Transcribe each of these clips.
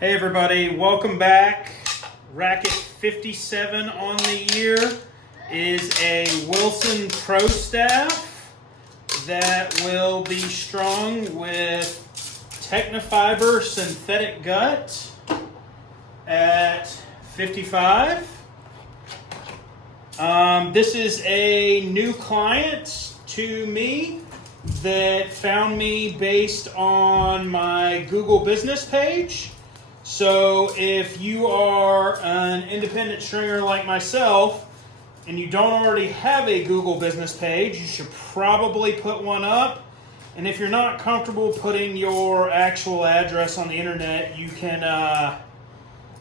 Hey everybody, welcome back. Racket 57 on the year is a Wilson Prostaff that will be strung with Tecnifibre synthetic gut at 55. This is a new client to me that found me based on my Google business page. So if you are an independent stringer like myself and you don't already have a Google business page, you should probably put one up. And if you're not comfortable putting your actual address on the internet, you can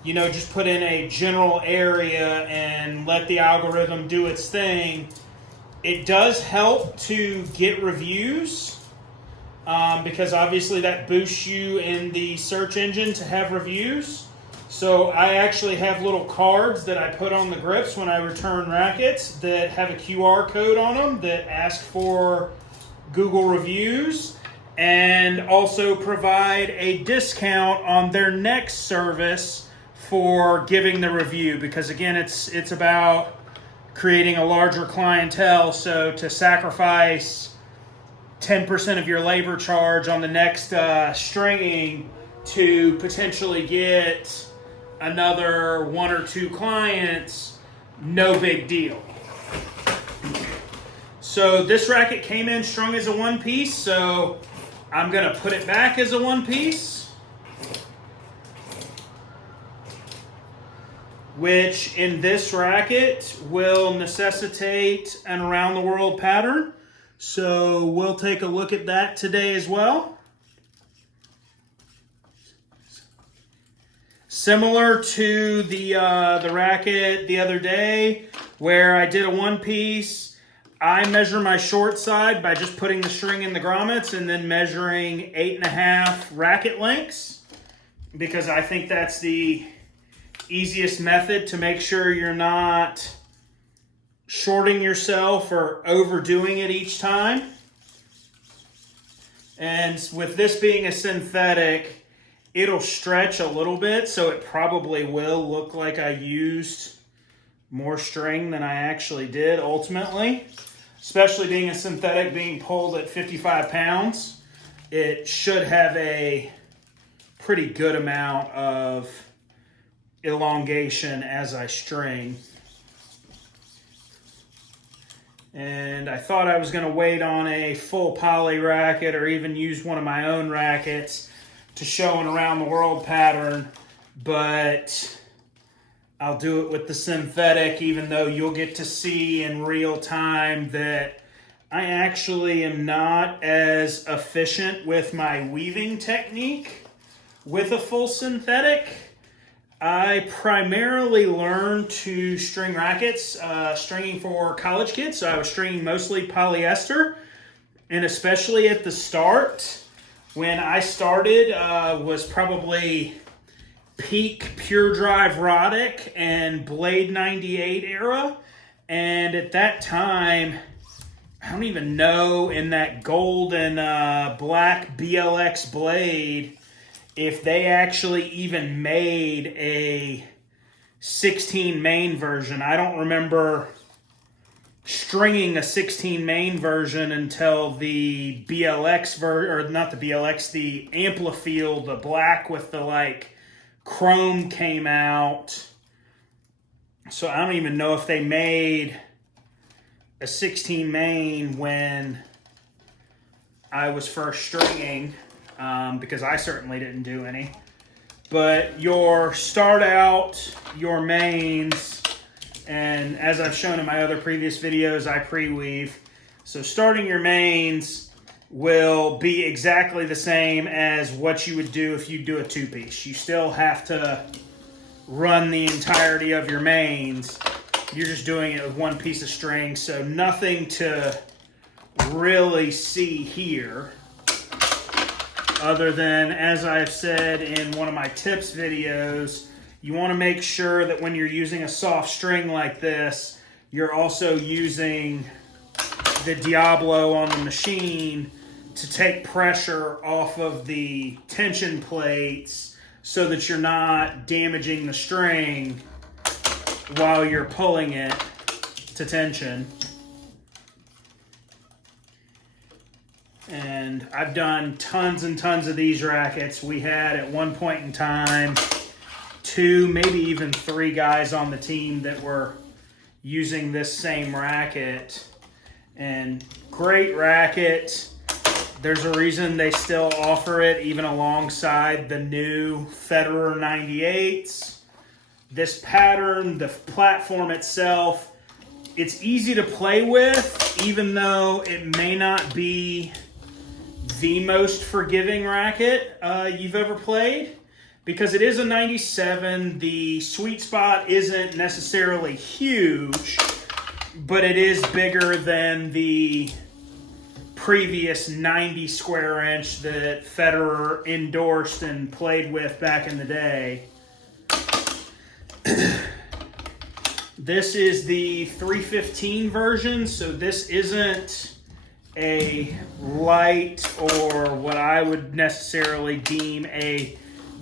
just put in a general area and let the algorithm do its thing. It does help to get reviews. Because obviously that boosts you in the search engine to have reviews. So I actually have little cards that I put on the grips when I return rackets that have a QR code on them that ask for Google reviews and also provide a discount on their next service for giving the review. Because again, it's about creating a larger clientele. So to sacrifice 10% of your labor charge on the next stringing to potentially get another one or two clients, no big deal. So this racket came in strung as a one piece, so I'm gonna put it back as a one piece, which in this racket will necessitate an around the world pattern. So we'll take a look at that today as well. Similar to the racket the other day where I did a one piece, I measure my short side by just putting the string in the grommets and then measuring 8.5 racket lengths, because I think that's the easiest method to make sure you're not shorting yourself or overdoing it each time. And with this being a synthetic, it'll stretch a little bit, so it probably will look like I used more string than I actually did ultimately. Especially being a synthetic, being pulled at 55 pounds, it should have a pretty good amount of elongation as I string. And I thought I was going to wait on a full poly racket or even use one of my own rackets to show an around the world pattern, but I'll do it with the synthetic, even though you'll get to see in real time that I actually am not as efficient with my weaving technique with a full synthetic. I primarily learned to string rackets, stringing for college kids. So I was stringing mostly polyester, and especially at the start, when I started, was probably peak Pure Drive Roddick and Blade 98 era. And at that time, I don't even know, in that gold and black BLX blade, if they actually even made a 16 main version. I don't remember stringing a 16 main version until the BLX version, or not the BLX, the Amplifield, the black with the chrome came out. So I don't even know if they made a 16 main when I was first stringing. Because I certainly didn't do any. But your start out, your mains, and as I've shown in my other previous videos, I pre-weave. So starting your mains will be exactly the same as what you would do if you do a two-piece. You still have to run the entirety of your mains. You're just doing it with one piece of string, so nothing to really see here. Other than, as I've said in one of my tips videos, you want to make sure that when you're using a soft string like this, you're also using the Diablo on the machine to take pressure off of the tension plates so that you're not damaging the string while you're pulling it to tension. And I've done tons and tons of these rackets. We had at one point in time 2, maybe even 3 guys on the team that were using this same racket. And great racket. There's a reason they still offer it even alongside the new Federer 98s. This pattern, the platform itself, it's easy to play with, even though it may not be the most forgiving racket you've ever played, because it is a 97. The sweet spot isn't necessarily huge, but it is bigger than the previous 90 square inch that Federer endorsed and played with back in the day. This is the 315 version, so this isn't a light or what I would necessarily deem a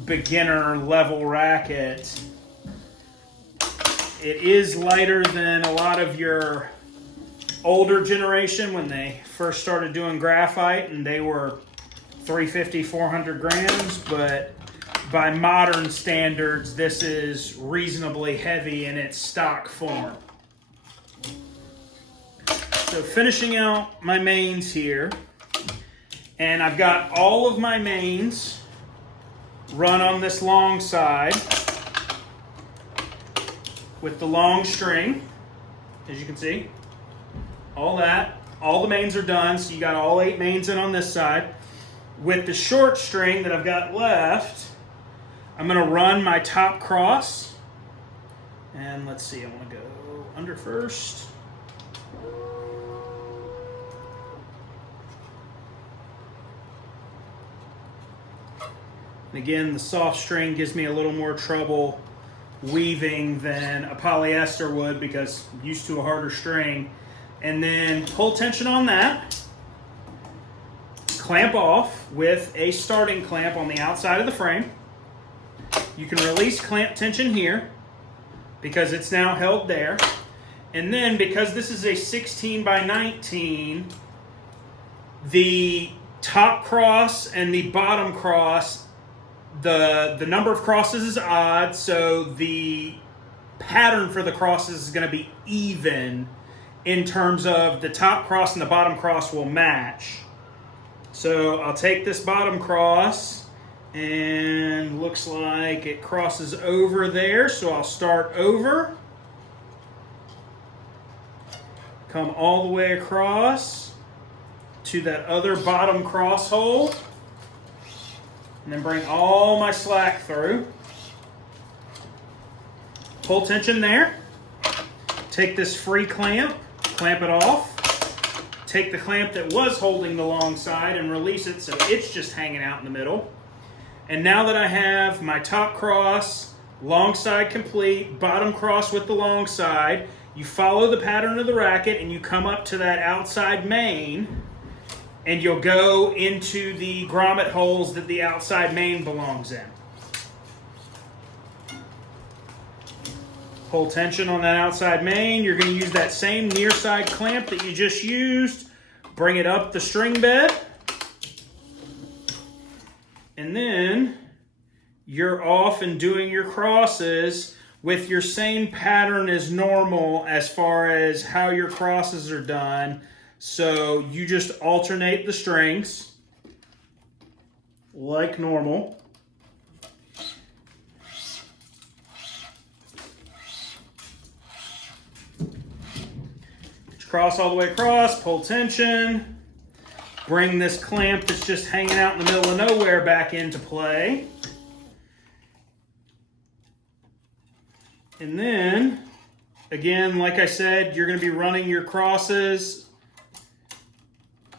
beginner level racket. It is lighter than a lot of your older generation when they first started doing graphite, and they were 350, 400 grams, but by modern standards, this is reasonably heavy in its stock form. So finishing out my mains here, and I've got all of my mains run on this long side with the long string, as you can see. All the mains are done, so you got all 8 mains in on this side. With the short string that I've got left, I'm going to run my top cross. And let's see, I want to go under first. And again, the soft string gives me a little more trouble weaving than a polyester would because I'm used to a harder string. And then pull tension on that. Clamp off with a starting clamp on the outside of the frame. You can release clamp tension here because it's now held there. And then because this is a 16 by 19, the top cross and the bottom cross, the number of crosses is odd, so the pattern for the crosses is going to be even in terms of the top cross and the bottom cross will match. So I'll take this bottom cross, and looks like it crosses over there, so I'll start over, come all the way across to that other bottom cross hole, and then bring all my slack through. Pull tension there. Take this free clamp, clamp it off. Take the clamp that was holding the long side and release it so it's just hanging out in the middle. And now that I have my top cross, long side complete, bottom cross with the long side, you follow the pattern of the racket and you come up to that outside main, and you'll go into the grommet holes that the outside main belongs in. Pull tension on that outside main. You're going to use that same near side clamp that you just used. Bring it up the string bed. And then you're off and doing your crosses with your same pattern as normal as far as how your crosses are done. So you just alternate the strings like normal. Cross all the way across, pull tension, bring this clamp that's just hanging out in the middle of nowhere back into play. And then, again, like I said, you're going to be running your crosses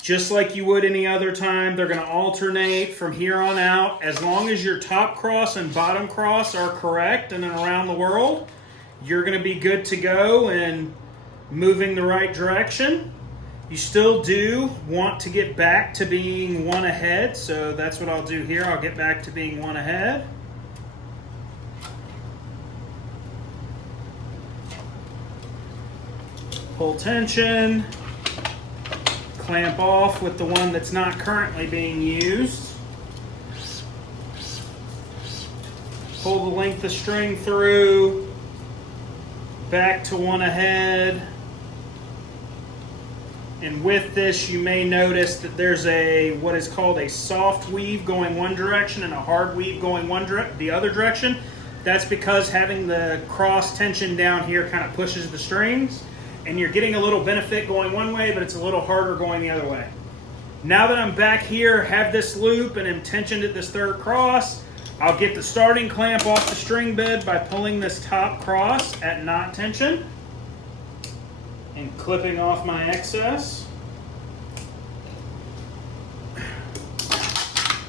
just like you would any other time. They're going to alternate from here on out. As long as your top cross and bottom cross are correct and then around the world, you're going to be good to go and moving the right direction. You still do want to get back to being one ahead, so that's what I'll do here. I'll get back to being one ahead. Pull tension, clamp off with the one that's not currently being used. Pull the length of string through, back to one ahead. And with this, you may notice that there's what is called a soft weave going one direction and a hard weave going the other direction. That's because having the cross tension down here kind of pushes the strings, and you're getting a little benefit going one way, but it's a little harder going the other way. Now that I'm back here, have this loop, and am tensioned at this third cross, I'll get the starting clamp off the string bed by pulling this top cross at knot tension and clipping off my excess.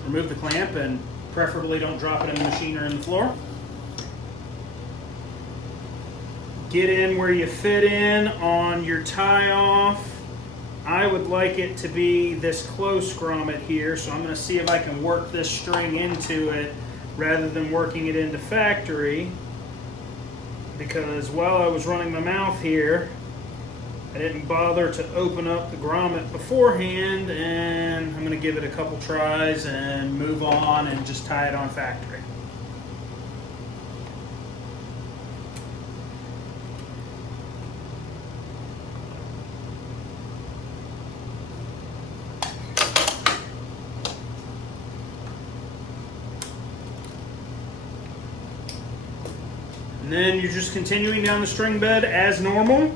Remove the clamp and preferably don't drop it in the machine or in the floor. Get in where you fit in on your tie off. I would like it to be this close grommet here, so I'm going to see if I can work this string into it rather than working it into factory, because while I was running my mouth here, I didn't bother to open up the grommet beforehand, and I'm going to give it a couple tries and move on and just tie it on factory. And then you're just continuing down the string bed as normal.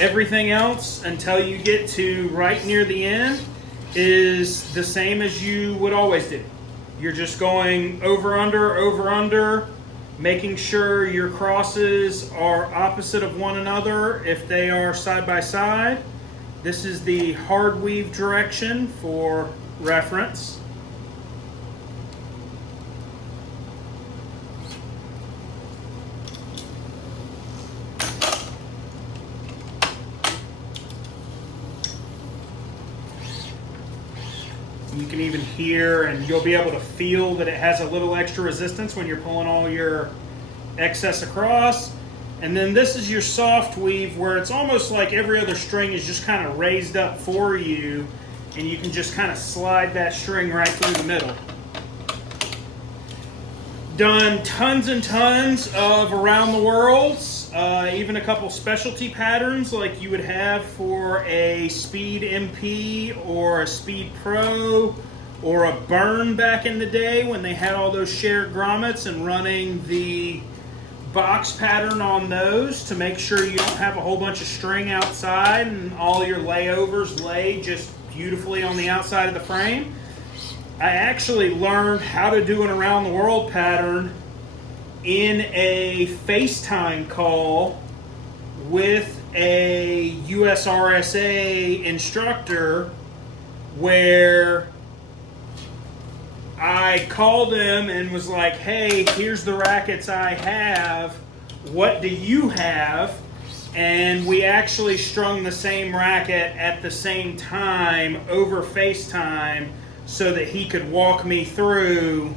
Everything else until you get to right near the end is the same as you would always do. You're just going over, under, making sure your crosses are opposite of one another if they are side by side. This is the hard weave direction for reference. You can even hear, and you'll be able to feel that it has a little extra resistance when you're pulling all your excess across. And then this is your soft weave, where it's almost like every other string is just kind of raised up for you, and you can just kind of slide that string right through the middle. Done tons and tons of around the worlds, even a couple specialty patterns like you would have for a Speed MP or a Speed Pro or a Burn back in the day when they had all those shared grommets, and running the box pattern on those to make sure you don't have a whole bunch of string outside and all your layovers lay just beautifully on the outside of the frame. I actually learned how to do an around the world pattern in a FaceTime call with a USRSA instructor, where I called him and was like, hey, here's the rackets I have. What do you have? And we actually strung the same racket at the same time over FaceTime, so that he could walk me through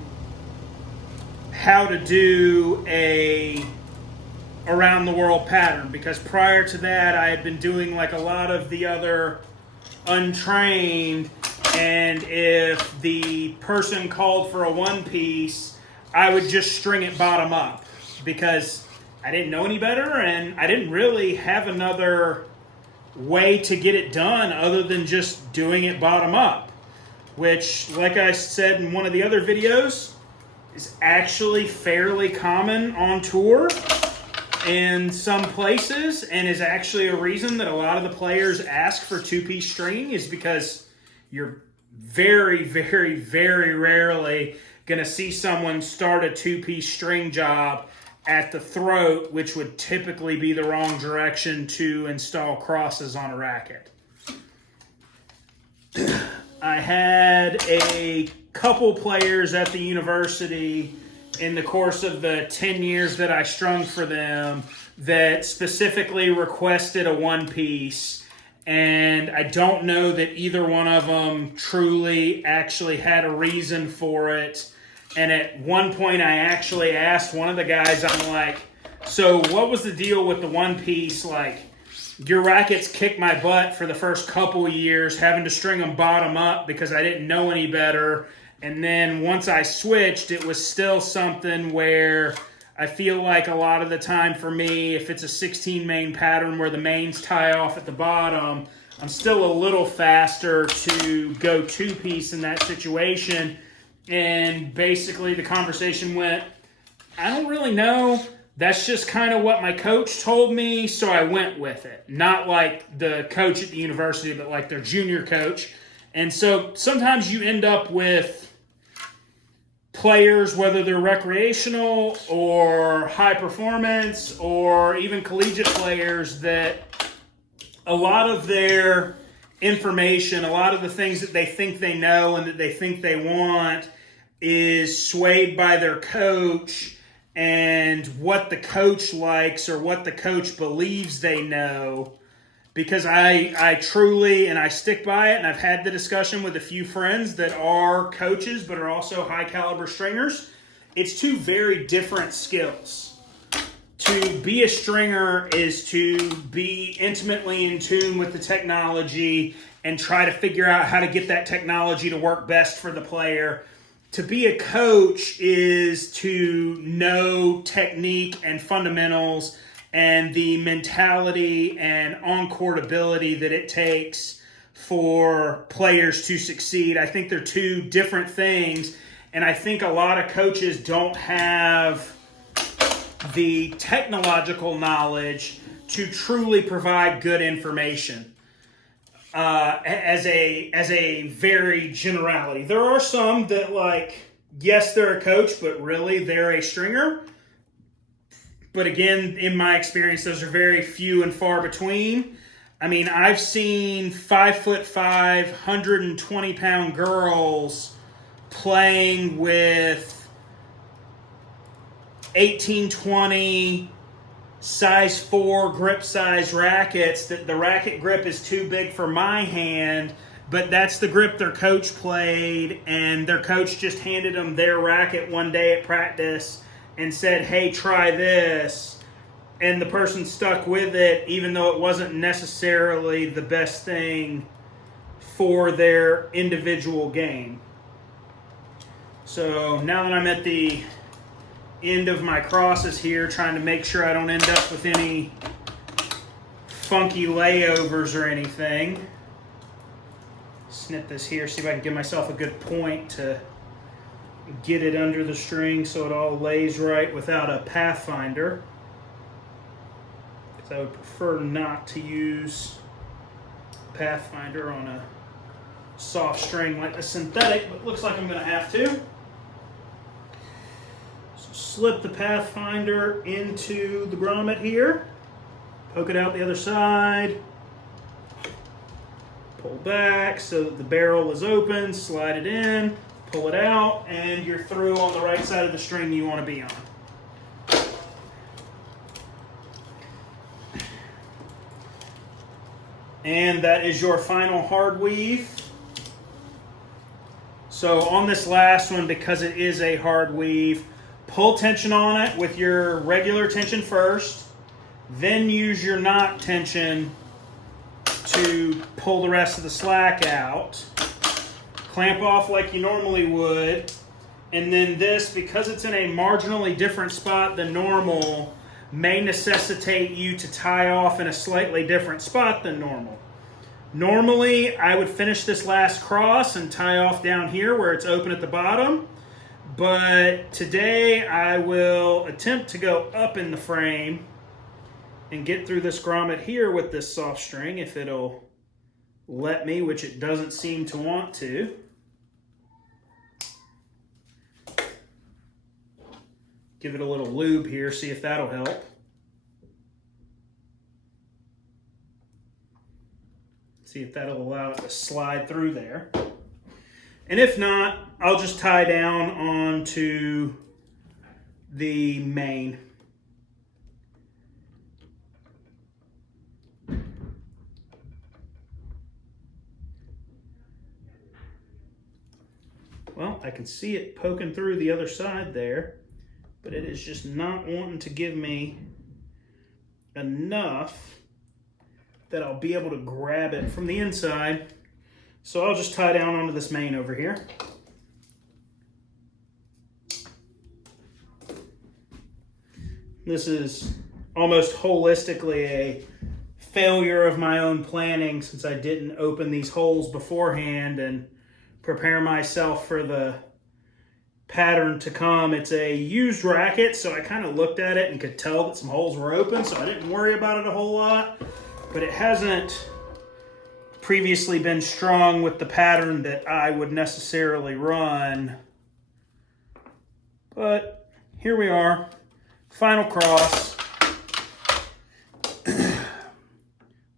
how to do a around the world pattern. Because prior to that, I had been doing like a lot of the other untrained, and if the person called for a one piece, I would just string it bottom up, because I didn't know any better, and I didn't really have another way to get it done other than just doing it bottom up. Which, like I said in one of the other videos, is actually fairly common on tour in some places, and is actually a reason that a lot of the players ask for two-piece stringing, is because you're very, very, very rarely going to see someone start a two-piece string job at the throat, which would typically be the wrong direction to install crosses on a racket. I had a couple players at the university in the course of the 10 years that I strung for them that specifically requested a one piece, and I don't know that either one of them truly actually had a reason for it. And at one point I actually asked one of the guys, I'm like, So what was the deal with the one piece? Like, your rackets kicked my butt for the first couple years, having to string them bottom up because I didn't know any better. And then once I switched, it was still something where I feel like a lot of the time for me, if it's a 16 main pattern where the mains tie off at the bottom, I'm still a little faster to go two-piece in that situation. And basically the conversation went, I don't really know. That's just kind of what my coach told me, so I went with it. Not like the coach at the university, but like their junior coach. And so sometimes you end up with players, whether they're recreational or high performance or even collegiate players, that a lot of their information, a lot of the things that they think they know and that they think they want is swayed by their coach and what the coach likes or what the coach believes they know. Because I truly, and I stick by it, and I've had the discussion with a few friends that are coaches but are also high caliber stringers. It's two very different skills. To be a stringer is to be intimately in tune with the technology and try to figure out how to get that technology to work best for the player. To be a coach is to know technique and fundamentals and the mentality and on-court ability that it takes for players to succeed. I think they're two different things, and I think a lot of coaches don't have the technological knowledge to truly provide good information. As a very generality. There are some that, like, yes, they're a coach, but really they're a stringer. But again, in my experience, those are very few and far between. I mean, I've seen 5'5", 120-pound girls playing with 18-20 size 4 grip size rackets that the racket grip is too big for my hand, but that's the grip their coach played, and their coach just handed them their racket one day at practice and said, hey, try this, and the person stuck with it even though it wasn't necessarily the best thing for their individual game. So now that I'm at the end of my crosses here, trying to make sure I don't end up with any funky layovers or anything. Snip this here, see if I can give myself a good point to get it under the string so it all lays right without a pathfinder. Because I would prefer not to use pathfinder on a soft string like the synthetic, but looks like I'm going to have to. Slip the pathfinder into the grommet here, poke it out the other side, pull back so that the barrel is open, slide it in, pull it out, and you're through on the right side of the string you want to be on. And that is your final hard weave. So on this last one, because it is a hard weave, pull tension on it with your regular tension first, then use your knot tension to pull the rest of the slack out. Clamp off like you normally would, and then this, because it's in a marginally different spot than normal, may necessitate you to tie off in a slightly different spot than normal. Normally, I would finish this last cross and tie off down here where it's open at the bottom. But today I will attempt to go up in the frame and get through this grommet here with this soft string if it'll let me, which it doesn't seem to want to. Give it a little lube here, see if that'll help. See if that'll allow it to slide through there. And if not, I'll just tie down onto the main. Well, I can see it poking through the other side there, but it is just not wanting to give me enough that I'll be able to grab it from the inside. So I'll just tie down onto this main over here. This is almost holistically a failure of my own planning, since I didn't open these holes beforehand and prepare myself for the pattern to come. It's a used racket, so I kind of looked at it and could tell that some holes were open, so I didn't worry about it a whole lot. But it hasn't previously been strung with the pattern that I would necessarily run. But here we are, final cross.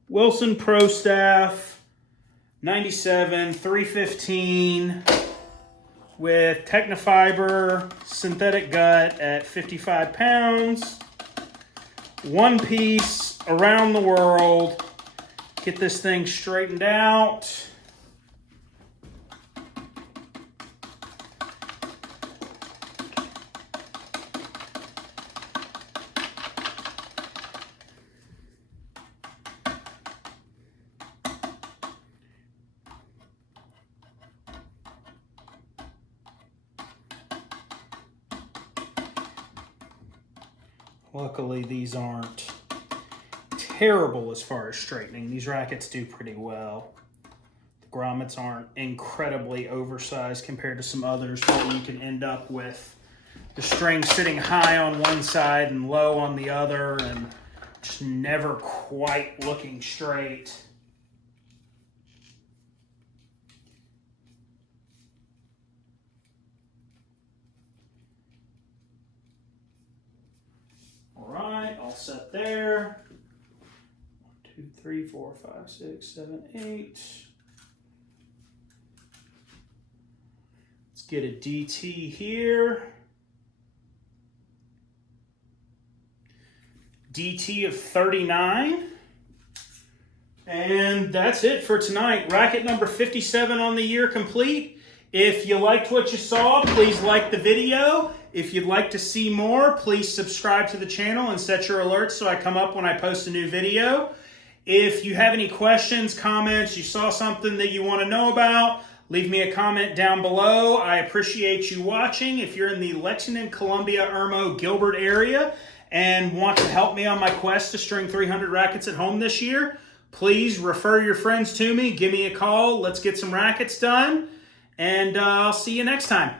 Wilson Prostaff 97 315 with Tecnifibre synthetic gut at 55 pounds. One piece around the world. Get this thing straightened out. Luckily, these aren't terrible as far as straightening. These rackets do pretty well. The grommets aren't incredibly oversized compared to some others where you can end up with the string sitting high on one side and low on the other and just never quite looking straight. Alright, all set there. 1, 2, 3, 4, 5, 6, 7, 8. Let's get a DT here. DT of 39. And that's it for tonight. Racket number 57 on the year complete. If you liked what you saw, please like the video. If you'd like to see more, please subscribe to the channel and set your alerts so I come up when I post a new video. If you have any questions, comments, you saw something that you want to know about, leave me a comment down below. I appreciate you watching. If you're in the Lexington, Columbia, Irmo, Gilbert area and want to help me on my quest to string 300 rackets at home this year, please refer your friends to me. Give me a call. Let's get some rackets done. And I'll see you next time.